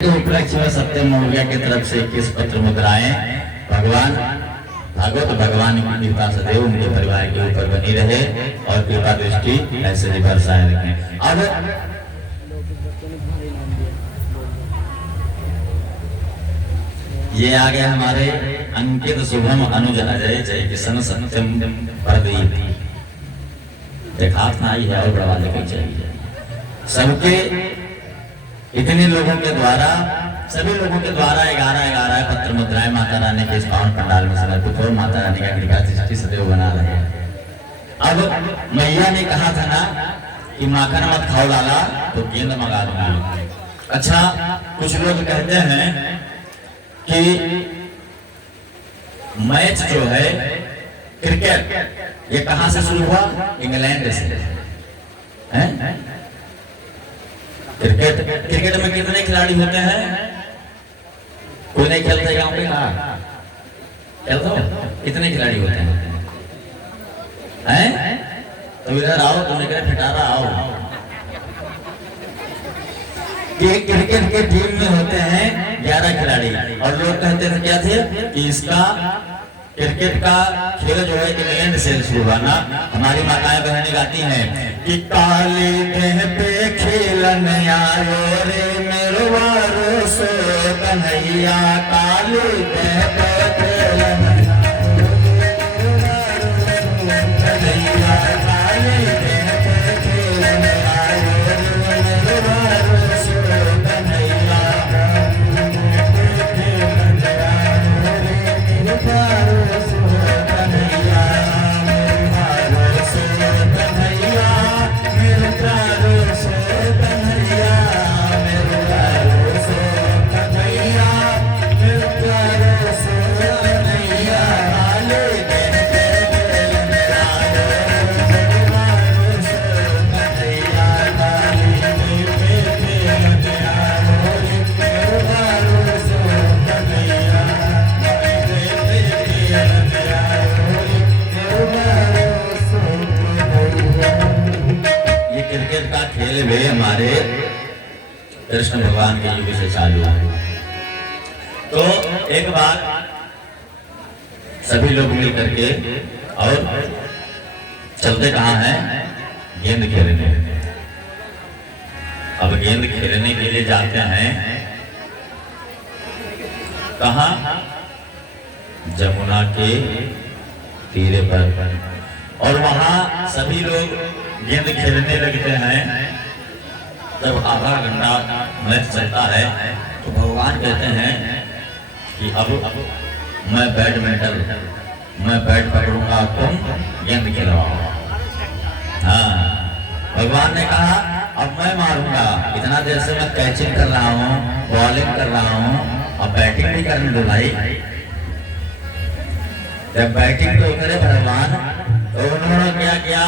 उपलक्ष्य में सत्यम मौर्य की तरफ से 21 पत्र मुद्राएं भगवान भागवत भगवान की कृपा सदैव उनके परिवार के ऊपर बनी रहे और कृपा दृष्टि ऐसे ही बरसाए रखें। अब ये आ गया हमारे अंकित शुभम अनुज अजय जय किशन सत्यम प्रदीप देखा था ही है और बढ़वा लेकर चाहिए सबके इतने लोगों के द्वारा सभी लोगों के द्वारा 11 पत्र मुद्राएं माता रानी के इस पावन पंडाल में समर्पित हो माता रानी का कृपा दृष्टि सदैव बना रहे। अब मैया ने कहा था ना कि माखन मत खाओ लाला तो गेंद मंगा दूंगी। अच्छा कुछ लोग कहते हैं कि मैच जो है क्रिकेट ये कहां से शुरू हुआ? इंग्लैंड से है? क्रिकेट में कितने खिलाड़ी होते हैं? कोई नहीं खेलता गांव पे? खेलता हो? कितने खिलाड़ी होते हैं? तो इधर आओ, तुमने कहा फिटारा आओ। क्रिकेट के टीम में होते हैं 11 खिलाड़ी और लोग कहते थे क्या थे कि इसका क्रिकेट का खेल जो है इंग्लैंड से शुरू हुआ ना। हमारी माताएं बहनें गाती हैं कि काली देह पे खेलन आयो रे मेरो वारो सो कन्हैया काली देह पे खेलन हमारे कृष्ण भगवान के युग से चालू है। तो एक बार सभी लोग मिल करके और चलते कहाँ हैं? गेंद खेलने। अब गेंद खेलने के लिए जाते हैं कहाँ? जमुना के तीरे पर और वहां सभी लोग गेंद खेलने लगते हैं। जब आधा घंटा मैच चलता है तो भगवान कहते हैं कि अब मैं बैट पकड़ूंगा, तुम गेंद खिलवाओ। हाँ भगवान ने कहा अब मैं मारूंगा। इतना देर से मैं कैचिंग कर रहा हूँ, बॉलिंग कर रहा हूँ, अब बैटिंग भी करने दो भाई। जब बैटिंग तो करे भगवान तो उन्होंने क्या किया?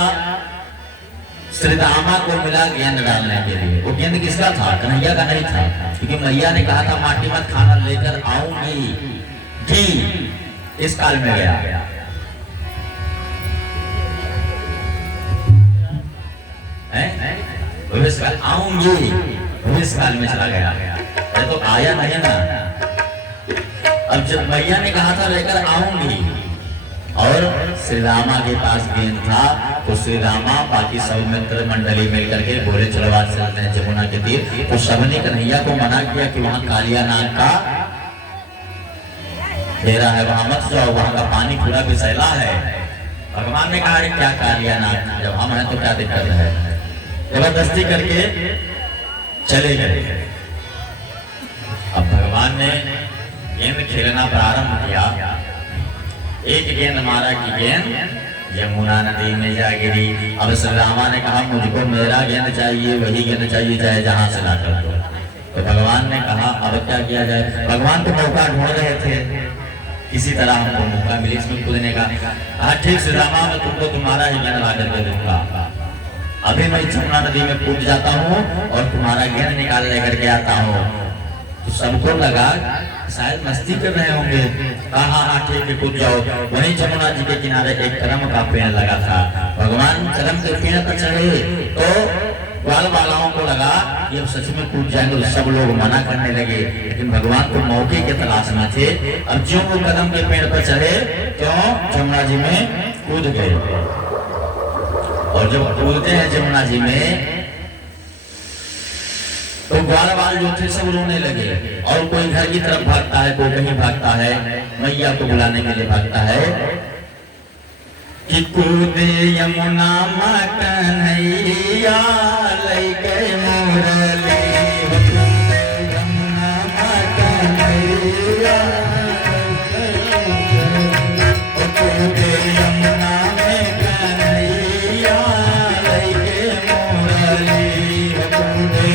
श्री रामा को मिला गेंद डालने के लिए। वो गेंद किसका था? कन्हैया का नहीं था, क्योंकि मैया ने कहा था माटी मत खाना लेकर आऊंगी। जी इस काल में गया आऊंगी, भविष्य काल में चला गया। तो आया नहीं ना। अब जब मैया ने कहा था लेकर आऊंगी और श्री रामा के पास गेंद था तो श्री रामा बाकी सब मित्र मंडली मिलकर के बोले चलो आज चलते हैं जमुना के तीर। तो सबने कन्हैया को मना किया कि वहां कालिया नाग का डेरा है, वहां मत जाओ, वहां का पानी पूरा विषैला है। भगवान ने कहा क्या कालिया नाग, जब हम हैं तो क्या दिक्कत है? जबरदस्ती करके चले गए। अब भगवान ने गेंद खेलना प्रारंभ किया। एक गेंद मारा कि गेंद यमुना नदी में जा गिरी। अब श्री रामा ने कहा मुझको मेरा गेंद चाहिए, वही गेंद चाहिए चाहे जहां से ला कर दो। तो भगवान ने कहा अब क्या किया जाए? भगवान तो मौका ढूंढ रहे थे, किसी तरह हमको मौका मिले इसमें कूदने का। हाँ ठीक श्री रामा, मैं तुमको तुम्हारा ही गेंद ला करके दूंगा। अभी मैं यमुना नदी में कूद जाता हूँ और तुम्हारा गेंद निकाल लेकर के आता हूँ। तो सबको लगा शायद मस्ती कर रहे होंगे। कहा हाँ ठीक है कूद जाओ। वहीं जमुना जी के किनारे एक करम का पेड़ लगा था। भगवान करम के पेड़ पर चढ़े तो ग्वाल वालाओं को लगा कि अब सच में कूद जाएंगे, तो सब लोग मना करने लगे, लेकिन भगवान को मौके के तलाश में थे। अब ज्यों वो कदम के पेड़ पर चढ़े क्यों जमुना जी में कूद गए, और जब कूदते हैं जमुना जी में तो ग्वाल वाल जो थे सब रोने लगे, और कोई घर की तरफ भागता है, कोई कहीं भागता है, मैया को बुलाने के लिए भागता है कि कूदे यमुना माँ कन्हैया लइके मुरली, यमुना माँ कन्हैया कूदे यमुना में कन्हैया लइके मुरली, कूदे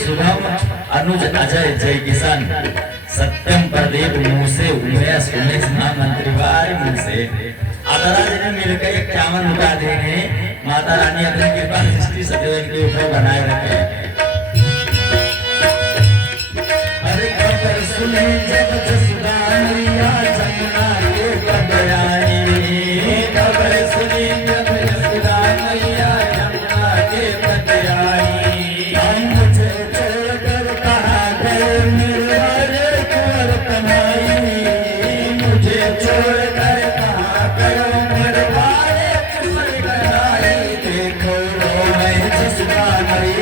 शुभम अनुज अजय जय किसान सत्यम प्रदीप मुंह से उमेश उमेश महामंत्री वारी मुंह से आदरा जी ने मिलकर 51 लुटा देंगे। माता रानी अपनी कृपा दृष्टि सदैव इनके ऊपर बनाए रखे। अरे खबर सुने जब जसुदा मैया जमुना के कब आई, खबर सुनी जब जसुदा मैया जमुना के कब आई। देखो रो मैं जसुदा मैया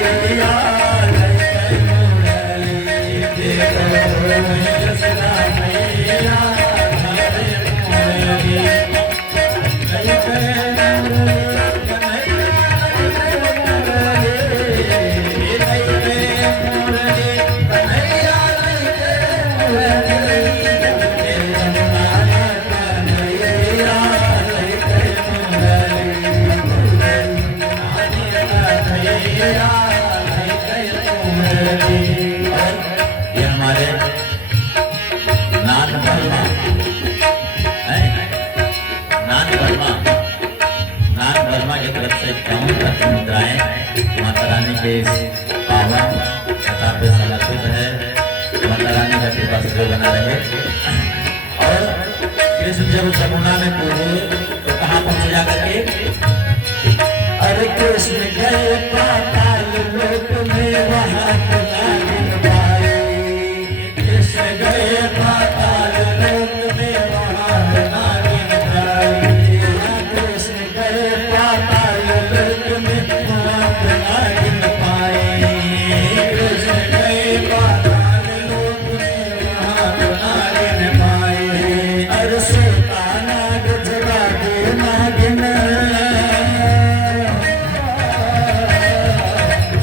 माता रानी के पावन कथा पे समर्पित है। माता रानी का कृपा से बना रहे। और कृष्ण जब यमुना में कूदे तो कहाँ पहुँचे जाकर के? अरे कृष्ण गए पाताल लोक में वहाँ नागिन पाए। कृष्ण गए पाताल लोक में वहाँ नागिन पाए। कृष्ण गए पाताल लोक में वहाँ नागिन पाए। कृष्ण गए पाताल लोक में वहाँ नागिन पाए। अरे सोता नाग जगा दे नागिन,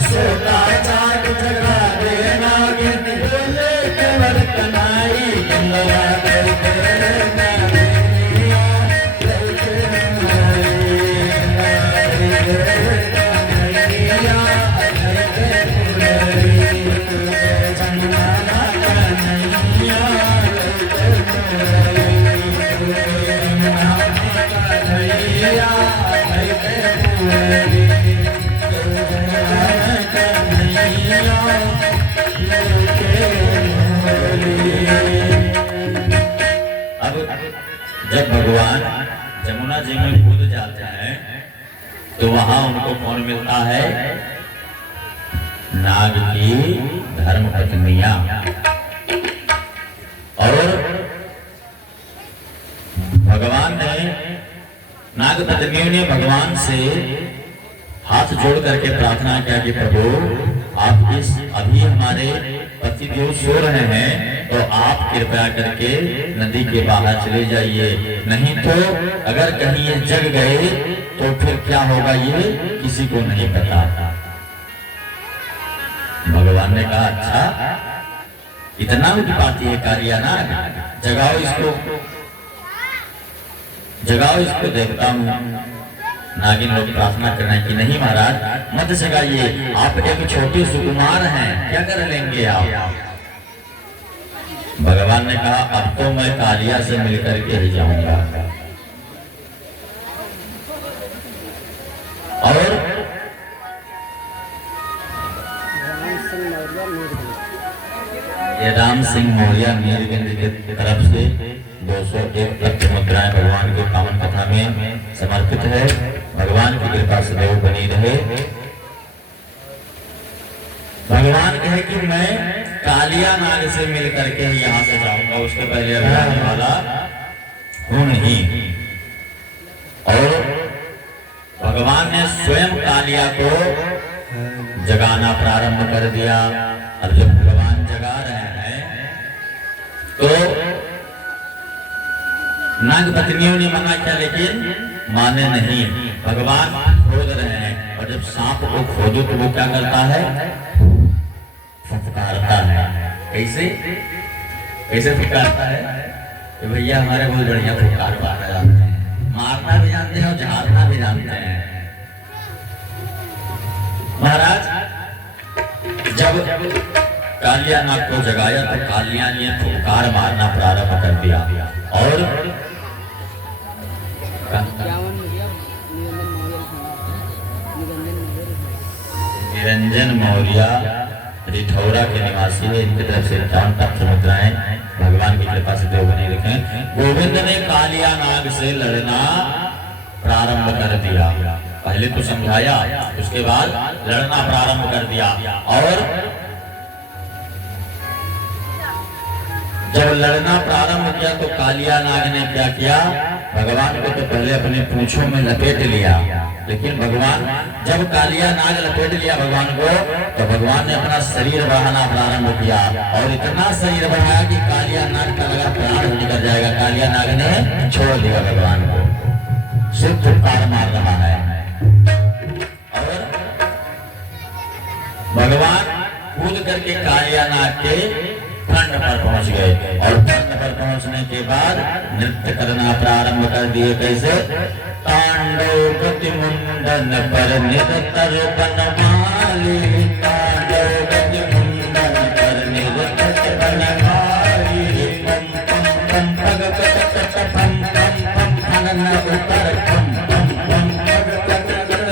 सोता जाग जगा दे नागिन, बोले केवल कनाई गंगा दे कन्हैया जब भगवान जमुना जी में कूद जाते हैं तो वहां उनको कौन मिलता है? नाग की धर्म पत्नियां। और भगवान ने नाग पत्नियों ने भगवान से हाथ जोड़ करके प्रार्थना किया कि प्रभु आप इस अभी हमारे पति देव सो रहे हैं तो आप कृपया करके नदी के बाहर चले जाइए, नहीं तो अगर कहीं ये जग गए तो फिर क्या होगा ये किसी को नहीं पता। भगवान ने कहा अच्छा इतना उत्पाती है कालियानाग, जगाओ इसको, जगाओ इसको, देखता हूँ। नागिन लोग प्रार्थना करना कि नहीं महाराज मत जगाइए, आप एक छोटे सुकुमार हैं, क्या कर लेंगे आप? भगवान ने कहा अब तो मैं कालिया से मिलकर के ही जाऊंगा। और ये राम सिंह मौर्य मीरगंज की तरफ से 201 लक्ष मुद्राएं भगवान की पावन कथा में समर्पित है। भगवान की कृपा सदैव बनी रहे। भगवान कहे कि मैं कालिया नाग से मिल करके ही यहाँ से जाऊंगा, उसके पहले अभियान वाला हूं नहीं। और भगवान ने स्वयं कालिया को जगाना प्रारंभ कर दिया। अब जब भगवान जगा रहे हैं तो नाग पत्नियों ने मना किया, लेकिन माने नहीं। भगवान खोद रहे हैं और जब सांप को खोदो तो वो क्या करता है? फुफकारता है। कैसे कैसे फुफकारता है? तो भैया हमारे बहुत बढ़िया फुफकार मारना जानते हैं, मारना भी जानते हैं और झाड़ना भी जानते हैं। महाराज जब कालिया नाग को जगाया तो कालिया ने फुफकार मारना प्रारंभ कर दिया। और निरंजन मौर्य रिठौरा के निवासी है, इनकी तरफ से 51 मुद्राएं भगवान की कृपा से देव बनी रखें। गोविंद ने कालिया नाग से लड़ना प्रारंभ कर दिया। पहले तो समझाया, उसके बाद लड़ना प्रारंभ कर दिया। और जब लड़ना प्रारंभ किया तो कालिया नाग ने क्या किया? भगवान को तो पहले अपने पूंछों में लपेट लिया लेकिन भगवान जब कालिया नाग लपेट लिया भगवान को, तो भगवान ने अपना शरीर बढ़ाना प्रारंभ किया और इतना शरीर बढ़ाया कि कालिया नाग का लगा प्राण निकल जाएगा। कालिया नाग ने छोड़ दिया भगवान को, सिर्फ फुटकार मार रहा है। और भगवान कूद करके कालिया नाग के खंड पर पहुंच गए और खंड पर पहुंचने के बाद नृत्य करना प्रारंभ कर दिए। कैसे? तांडव गति मुंडन पर निरतर बनमाली, तांडव गति मुंडन पर निरतर बनमाली, पम पम पम पग पग पग पम पम पम फनन उतर पम पम पम पग पग पग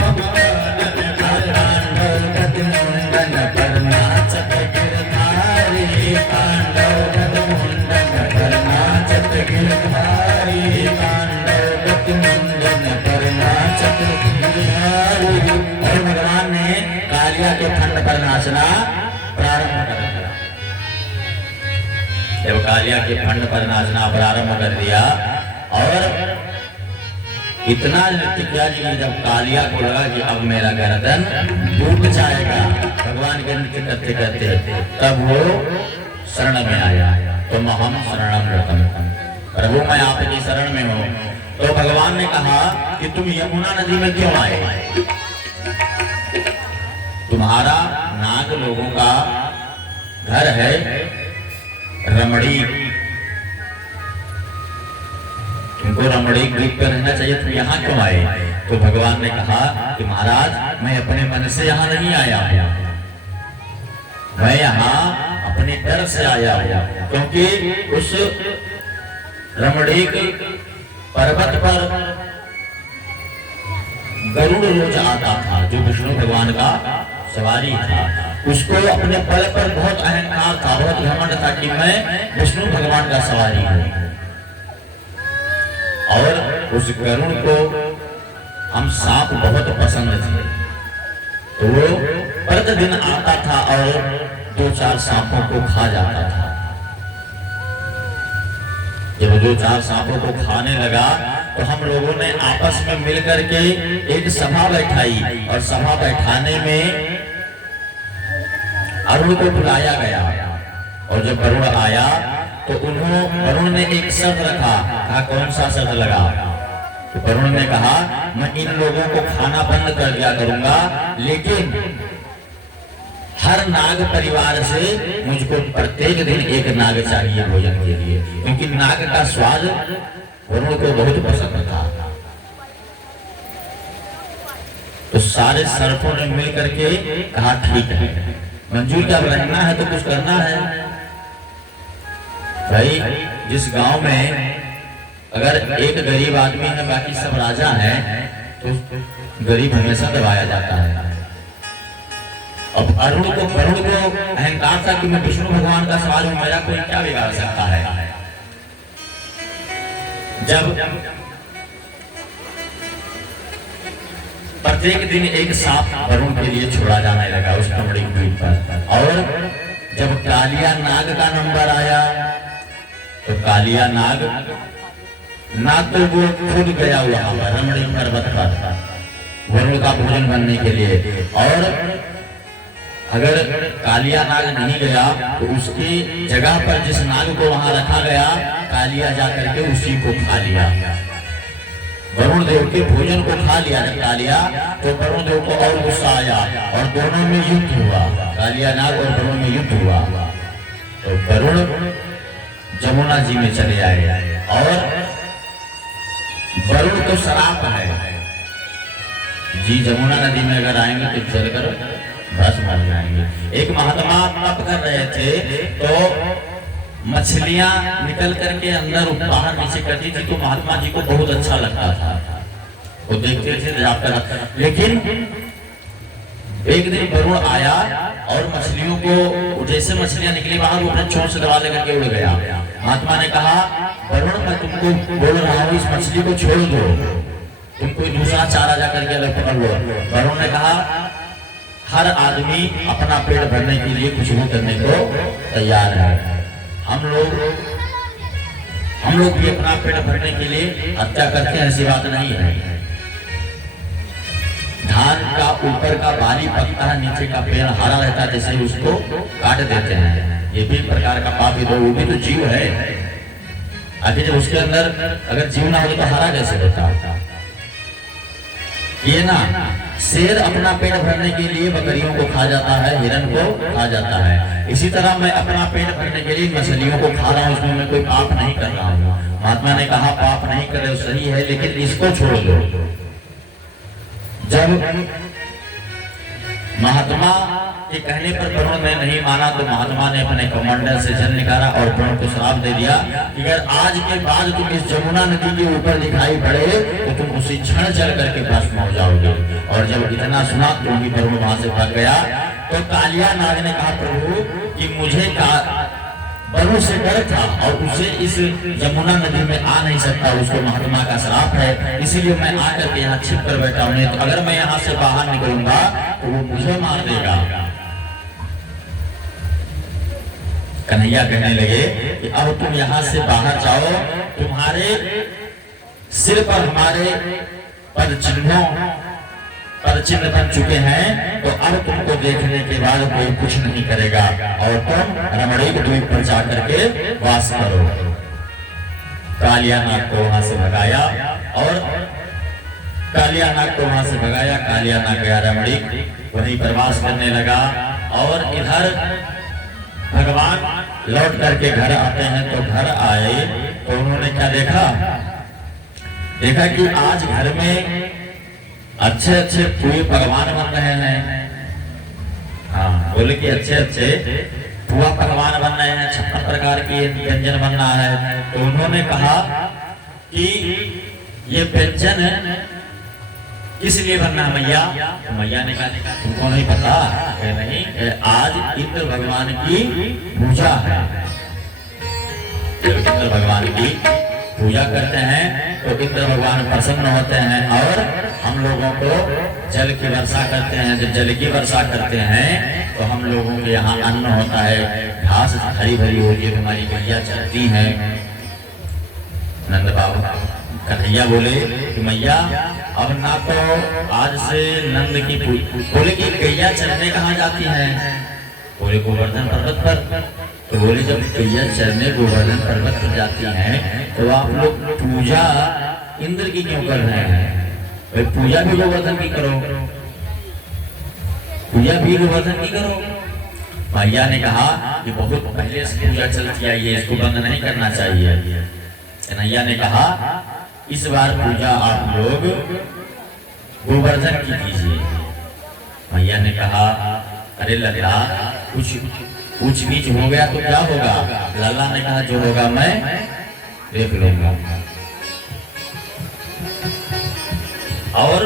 पम पम तांडव गति मुंडन पर नाचत गिरधारी, तांडव गति मुंडन पर नाचत गिरधारी, और भगवान ने कालिया के खंड पर नाचना प्रारंभ कर दिया। जब कालिया के खंड पर नाचना प्रारंभ कर दिया और इतना नृत्य किया कि जब कालिया को लगा कि अब मेरा गर्दन टूट जाएगा भगवान के नृत्य करते करते, तब वो शरण में आया। तुम हम शरणम रतम, प्रभु मैं आपकी शरण में हूँ। तो भगवान ने कहा कि तुम यमुना नदी में क्यों आए? तुम्हारा नाग लोगों का घर है रमणी, तुमको रमणी द्वीप पर रहना चाहिए, तुम यहाँ क्यों आए? तो भगवान ने कहा कि महाराज मैं अपने मन से यहाँ नहीं आया हूँ, मैं यहाँ अपनी तरफ से आया हूँ। क्योंकि उस रमणी पर्वत पर गरुड़ रोज आता था, जो विष्णु भगवान का सवारी था। उसको अपने बल पर बहुत अहंकार था, बहुत घमंड था कि मैं विष्णु भगवान का सवारी हूँ। और उस गरुड़ को हम सांप बहुत पसंद थे, तो वो प्रतिदिन आता था और 2-4 सांपों को खा जाता था। जब 2-4 सांपों को खाने लगा तो हम लोगों ने आपस में मिलकर के एक सभा बैठाई और सभा बैठाने में अरुण को बुलाया गया। और जब वरुण आया तो वरुण ने एक शर्त रखा। कहा कौन सा शर्त लगा? तो वरुण ने कहा मैं इन लोगों को खाना बंद कर दिया करूंगा, लेकिन हर नाग परिवार से मुझको प्रत्येक दिन एक नाग चाहिए भोजन के लिए, क्योंकि नाग का स्वाद वरुण को बहुत पसंद था। तो सारे सर्पों ने मिल करके कहा ठीक है, मंजूर क्या रहना है तो कुछ करना है। भाई जिस गांव में अगर एक गरीब आदमी है बाकी सब राजा हैं, तो गरीब हमेशा दबाया जाता है। अब वरुण को अहंकार था कि मैं विष्णु भगवान का सवाल हूं, मेरा कोई क्या बिगाड़ सकता है। जब प्रत्येक दिन एक सांप वरुण के लिए छोड़ा जाने लगा उस रमणी द्वीप पर, और जब कालिया नाग का नंबर आया तो कालिया नाग ना तो वो खुद गया हुआ रमणी पर्वत पर वरुण का भोजन बनने के लिए, और अगर कालिया नाग नहीं गया तो उसकी जगह पर जिस नाग को वहां रखा गया कालिया जाकर के उसी को खा लिया। वरुण देव के भोजन को खा लिया जब कालिया, तो वरुण देव को और गुस्सा आया और दोनों में युद्ध हुआ, कालिया नाग और वरुण में युद्ध हुआ। तो वरुण जमुना जी में चले आए, और वरुण तो श्राप है जी, जमुना नदी में अगर आएंगे तो चलकर बस मर जाएंगे। एक महात्मा तप कर रहे थे तो मछलियां निकल करके अंदर बाहर नीचे करती थी, तो महात्मा जी को बहुत अच्छा लगता था, वो देखते थे जाकर। लेकिन एक दिन वरुण आया और मछलियों को, जैसे मछलियां निकली बाहर, वो अपने चोंच से दबा लेकर के उड़ गया। महात्मा ने कहा वरुण मैं तुमको बोल रहा हूँ इस मछली को छोड़ दो, तुम कोई दूसरा चारा जाकर के अलग पकड़ लो। वरुण ने कहा हर आदमी अपना पेट भरने के लिए कुछ भी करने को तैयार है, हम लोग भी अपना पेट भरने के लिए हत्या करते हैं, ऐसी बात नहीं है। धान का ऊपर का बाली पकता है, नीचे का पेड़ हरा रहता है, जैसे उसको काट देते हैं। ये भी प्रकार का पाप है, वो भी तो जीव है। आखिर जब उसके अंदर अगर जीव ना हो तो हरा कैसे होता? ये ना शेर अपना पेट भरने के लिए बकरियों को खा जाता है, हिरण को खा जाता है। इसी तरह मैं अपना पेट भरने के लिए मछलियों को खा रहा हूँ, उसमें मैं कोई पाप नहीं कर रहा हूँ। महात्मा ने कहा पाप नहीं कर रहे सही है, लेकिन इसको छोड़ दो। जब महात्मा के कहने पर वरुण ने नहीं माना तो महात्मा ने अपने कमंडल से जल निकाला और वरुण को श्राप दे दिया कि अगर आज के बाद तुम इस जमुना नदी के ऊपर दिखाई पड़े तो तुम उसी क्षण जल करके भस्म हो जाओगे। और जब इतना सुना तो ही वरुण वहां से भाग गया। तो कालिया नाग ने कहा प्रभु कि मुझे वरुण से डर था और उसे इस यमुना नदी में आ नहीं सकता, उसको महात्मा का श्राप है, इसीलिए मैं आकर के यहाँ छिप कर बैठा हूँ। तो अगर मैं यहाँ से बाहर निकलूंगा तो वो मुझे मार देगा। कन्हैया कहने लगे कि अब तुम यहाँ से बाहर जाओ, तुम्हारे सिर पर हमारे पद चिन्ह बन चुके हैं, तो अब तुमको देखने के बाद कोई कुछ नहीं करेगा और तुम रमणीक द्वीप पर जाकर के वास करो। कालिया नाग को वहां से भगाया और कालिया नाग गया रमणीक, वहीं प्रवास करने लगा। और इधर भगवान लौट करके घर आते हैं। तो घर आए तो उन्होंने क्या देखा कि आज घर में अच्छे पूरे पकवान बन रहे हैं। हाँ, बोले कि अच्छे पुआ पकवान बन रहे हैं, 56 प्रकार की व्यंजन बन रहा है। तो उन्होंने कहा कि ये व्यंजन इसलिए बनना है मैया। मैया ने कहा तुमको नहीं पता? नहीं, आज इंद्र भगवान की पूजा है। इंद्र भगवान की पूजा करते हैं तो इंद्र भगवान प्रसन्न होते हैं और हम लोगों को जल की वर्षा करते हैं। जब जल की वर्षा करते हैं तो हम लोगों के यहाँ अन्न होता है, घास हरी भरी होती है, हमारी गैया चलती हैं। नंद बाबा कन्हैया बोले कि मैया अब ना तो आज से नंद की बोले कि गैया चरने कहाँ जाती है? बोले गोवर्धन पर्वत पर। तो बोले जब गैया चरने गोवर्धन पर्वत पर जाती हैं तो आप लोग पूजा इंद्र की क्यों कर रहे हैं? भाई पूजा भी गोवर्धन की करो, पूजा भी गोवर्धन की करो। मैया ने कहा कि बहुत पहले से पूजा चलती आई है, इसको बंद नहीं करना चाहिए। कन्हैया ने कहा इस बार पूजा आप लोग गोवर्धन की कीजिए। मैया ने कहा अरे लल्ला कुछ ऊंच नीच हो गया तो क्या होगा? लल्ला ने कहा जो होगा मैं देख लूंगा। और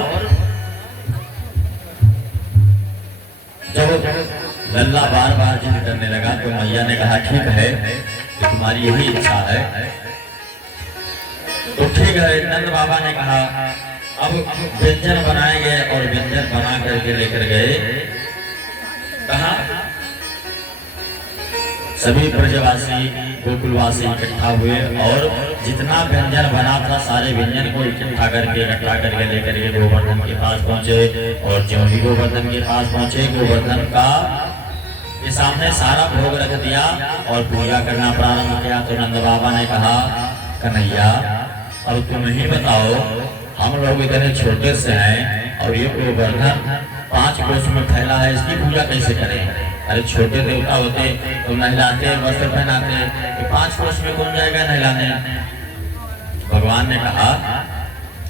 जब लल्ला बार बार जिद करने लगा तो मैया ने कहा ठीक है कि तुम्हारी यही इच्छा है तो ठीक है। नंद बाबा ने कहा अब व्यंजन बनाए गए और व्यंजन बना करके लेकर गए। कहा सभी ब्रजवासी गोकुलवासी इकट्ठा हुए और जितना व्यंजन बना था सारे व्यंजन को इकट्ठा करके लेकर के गोवर्धन के पास पहुंचे। और जो ही गोवर्धन के पास पहुंचे, गोवर्धन का के सामने सारा भोग रख दिया और पूजा करना प्रारंभ किया। तो नंद बाबा ने कहा कन्हैया अब तुम ही बताओ, हम लोग इतने छोटे से हैं और ये गोवर्धन 5 कोस में फैला है, इसकी पूजा कैसे करें? अरे छोटे देवता होते तो नहलाते, वस्त्र पहनाते, तो 5 कोस में कौन जाएगा नहलाने? भगवान ने कहा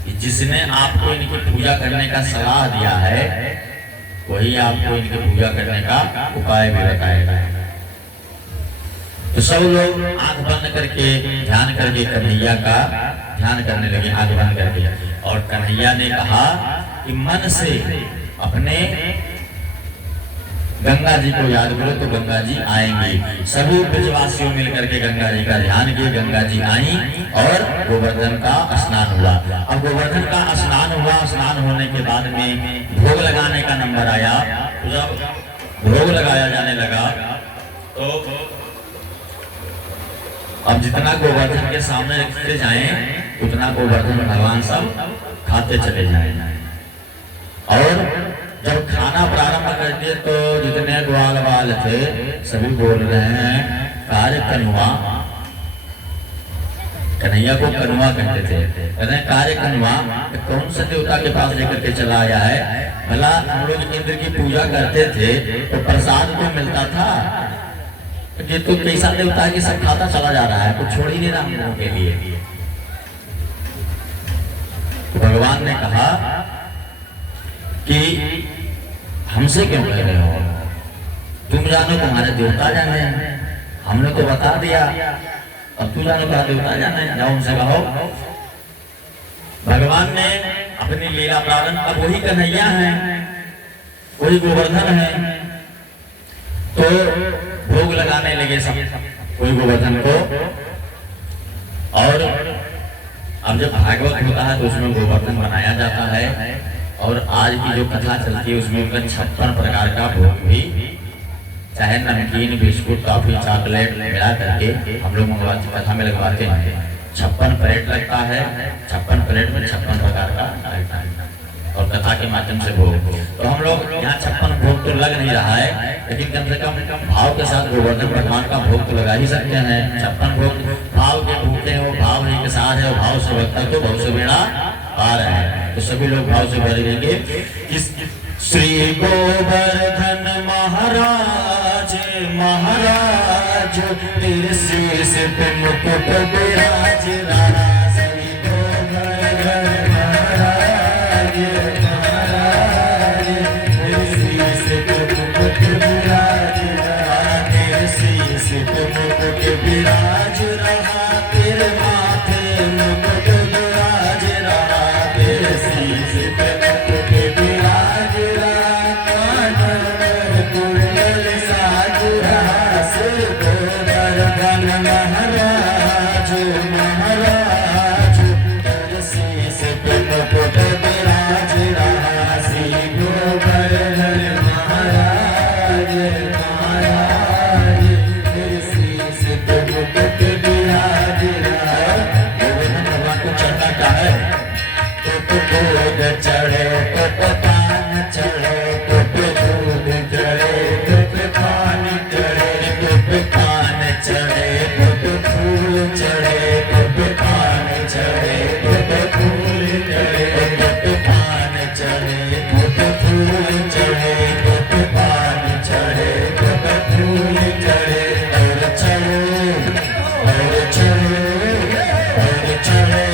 कि जिसने आपको इनकी पूजा करने का सलाह दिया है वही आपको इनकी पूजा करने का उपाय भी बताएगा। तो सब लोग आंख बंद करके ध्यान करके कन्हैया का ध्यान करने लगे, आंख बंद करके। और कन्हैया ने कहा कि मन से अपने गंगा जी को याद करो तो गंगा जी आएंगे। सभी ब्रजवासियों मिलकर के गंगा जी का ध्यान किए, गंगा जी आई और गोवर्धन का स्नान हुआ। अब गोवर्धन का स्नान हुआ, स्नान होने के बाद में भोग लगाने का नंबर आया। तो जब भोग लगाया जाने लगा तो अब जितना गोवर्धन के सामने रखते जाएं उतना गोवर्धन भगवान सब खाते चले जाएं। और जब खाना प्रारंभ करते तो जितने ग्वाल वाल थे सभी बोल रहे हैं कार्य कनुआ, कन्हैया को कनुआ कहते थे, कहते हैं कार्य कनुआ कौन से देवता के पास लेकर के चला आया है? भला हम लोग इंद्र की पूजा करते थे तो प्रसाद तो मिलता था, ये तो कैसा देवता है कि सब खाता चला जा रहा है, कुछ छोड़ ही नहीं रहा हम लोगों के लिए। तो भगवान ने कहा कि हमसे क्यों कह रहे हो, तुम जानो तुम्हारे देवता जाने, हमने तो बता दिया, अब तू जानो तुम्हारे देवता जाने, जाओ उनसे कहो। भगवान ने अपनी लीला प्रारंभ, अब वही कन्हैया है, वही गोवर्धन है, तो भोग लगाने लगे सब वही गोवर्धन को। और अब जब भागवत होता है तो उसमें गोवर्धन बनाया जाता है, और आज की जो कथा चलती है उसमें उनका 56 प्रकार का भोग भी, चाहे नमकीन, बिस्कुट, टॉफी, चॉकलेट मिला करके हम लोग कथा में लगवाते हैं। 56 प्लेट लगता है, 56 प्लेट में 56 प्रकार का लगता है और कथा के माध्यम से भोग। तो हम लोग यहाँ 56 भोग तो लग नहीं रहा है, लेकिन कम से कम भाव के साथ गोवर्धन भगवान का भोग तो लगा ही सकते हैं। 56 भोग भाव के भूखे हो, भाव ही के साथ है, भाव से भक्ता तो भाव से बेड़ा पार है, तो सभी लोग भाव से भरेंगे। श्री गोवर्धन महाराज महाराज तेरे शीश पे मुकुट विराज रहा, श्री गोवर्धन महाराज महाराज तेरे शीश पे मुकुट विराज रहा, तेरे शीश पे मुकुट विराज रहा, तेरे माथे मुकुट विराज रहा, तेरे शीश पे मुकुट विराज रहा, कुंडल साज रहा, श्री गोवर्धन महाराज महाराज तेरे शीश पे मुकुट विराज रहा, श्री गोवर्धन महाराज महाराज तेरे शीश पे मुकुट विराज रहा। गोवर्धन भगवान को चढ़ना क्या है? तो दूध चढ़े तो पान चढ़े, तो दूध चढ़े तो पान चढ़े, तो पान चढ़े तो फूल चढ़े, तो पान चढ़े तो फूल चढ़े, तो पान चढ़े तो फूल चढ़े, तो पान चढ़े तो फूल चढ़े। और चढ़े और चढ़े और चढ़े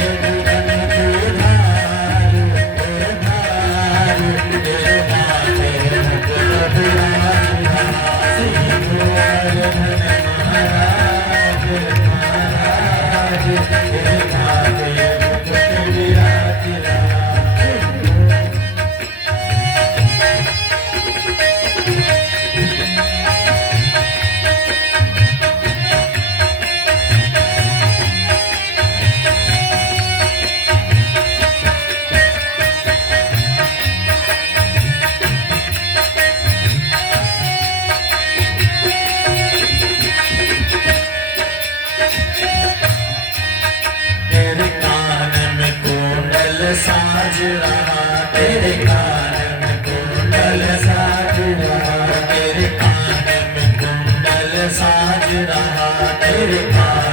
साज रहा, तेरे कान में कुंडल साज रहा, तेरे कान में कुंडल साज रहा, तेरे कान